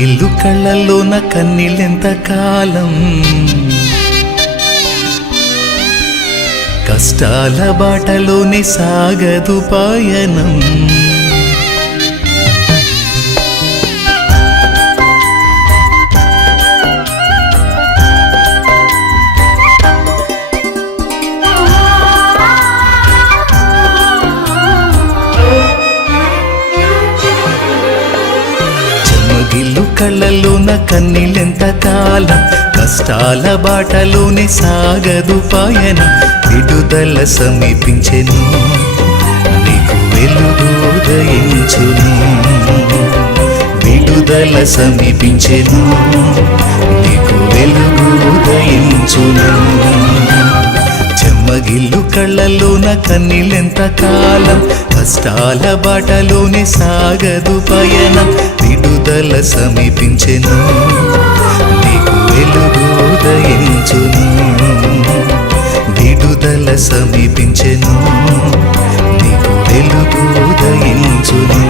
చెమ్మగిల్లు కళ్ళల్లోన కన్నీళ్ళెంత కాలం, కష్టాల బాటలోనే సాగదు పయనం. చెమ్మగిల్లు కళ్ళల్లోన కన్నీళ్ళెంత కాలం, కష్టాల బాటలోనే సాగదు పయనం. విడుదల సమీపించెను, నీకు వెలుగు ఉదయించును. విడుదల సమీపించెను, నీకు వెలుగు ఉదయించును. చెమ్మగిల్లు కళ్ళల్లోన కన్నీళ్ళెంత కాలం, కష్టాల బాటలోనే సాగదు పయనం. విడుదల సమీపించెను, నీకు వెలుగు ఉదయించును. విడుదల సమీపించెను, నీకు వెలుగు ఉదయించును.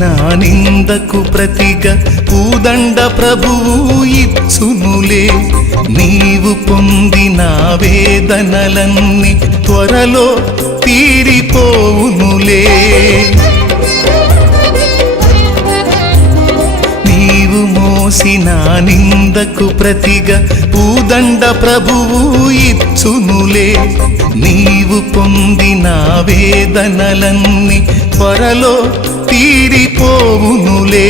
నా నిందకు ప్రతిగా పూదండ ప్రభువు ఇచ్చునులే. నీవు పొందిన వేదనలన్నీ త్వరలో తీరిపోవునులే. నీవు మోసిన నిందకు ప్రతిగా పూదండ ప్రభువు ఇచ్చునులే. నీవు పొందిన వేదనలన్నీ త్వరలో తీరిపోవునులే.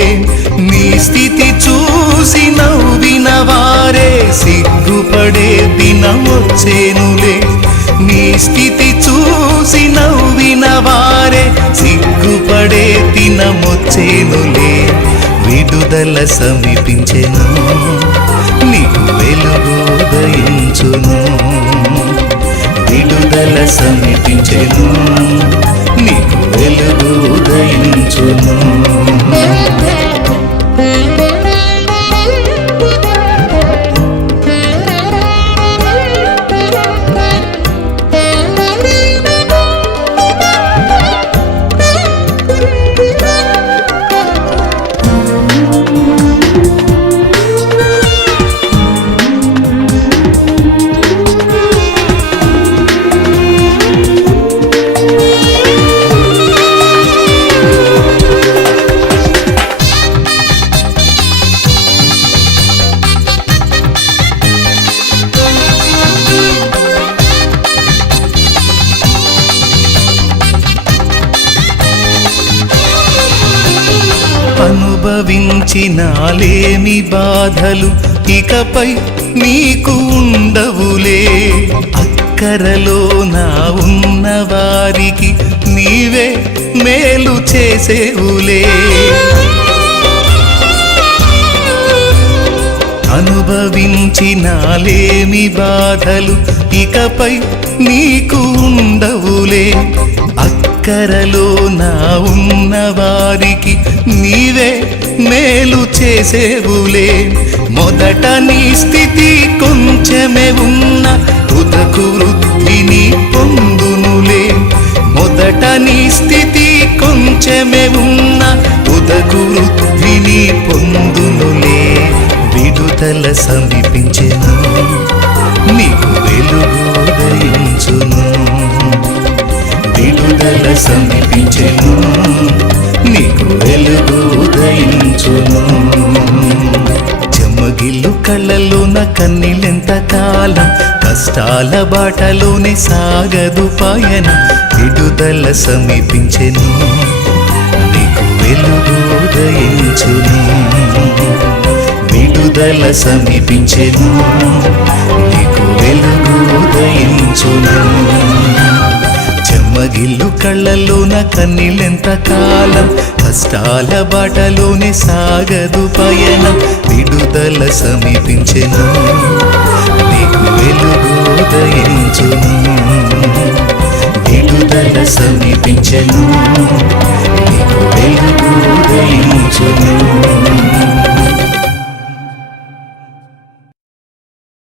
నీ స్థితి చూసి నవ్విన వారే సిగ్గుపడే దినమొచ్చేనులే. నీ స్థితి చూసి నవ్విన వారే సిగ్గుపడే దినమొచ్చేనులే. విడుదల సమీపించెను, నీకు వెలుగు ఉదయించును. విడుదల సమీపించెను, నీకు వెలుగు ఉదయించును. అనుభవించినాలేమి బాధలు ఇకపై నీకు ఉండవులే. అక్కరలో నా ఉన్న వారికి నీవే మేలు చేసేవులే. అనుభవించినాలేమి బాధలు ఇకపై నీకు ఉండవులే. అక్కరలో నా ఉన్న వారికి నీవే మేలు చేసేవులే. మొదట నీ స్థితి కొంచెమే ఉన్న తుదకు వృద్ధిని పొందునులే. మొదట నీ స్థితి కొంచెమే ఉన్న తుదకు వృద్ధిని పొందునులే. విడుదల సమీపించెను, నీకు వెలుగు ఉదయించును. విడుదల సమీపించెను, నీకు వెలుగు ఉదయించును. చెమ్మగిల్లు కళ్ళల్లోన కన్నీళ్ళెంత కాలం, కష్టాల బాటలోనే సాగదు పయనం. విడుదల సమీపించెను, నీకు వెలుగు ఉదయించును. విడుదల సమీపించెను, నీకు వెలుగు ఉదయించును చెమ్మగిల్లు కళ్ళలోన కన్నీళ్ళెంత కాలం కష్టాల బాటలోనే సాగదు పయనం విడుదల సమీపించెను నీకు వెలుగు ఉదయించును విడుదల సమీపించెను నీకు వెలుగు ఉదయించును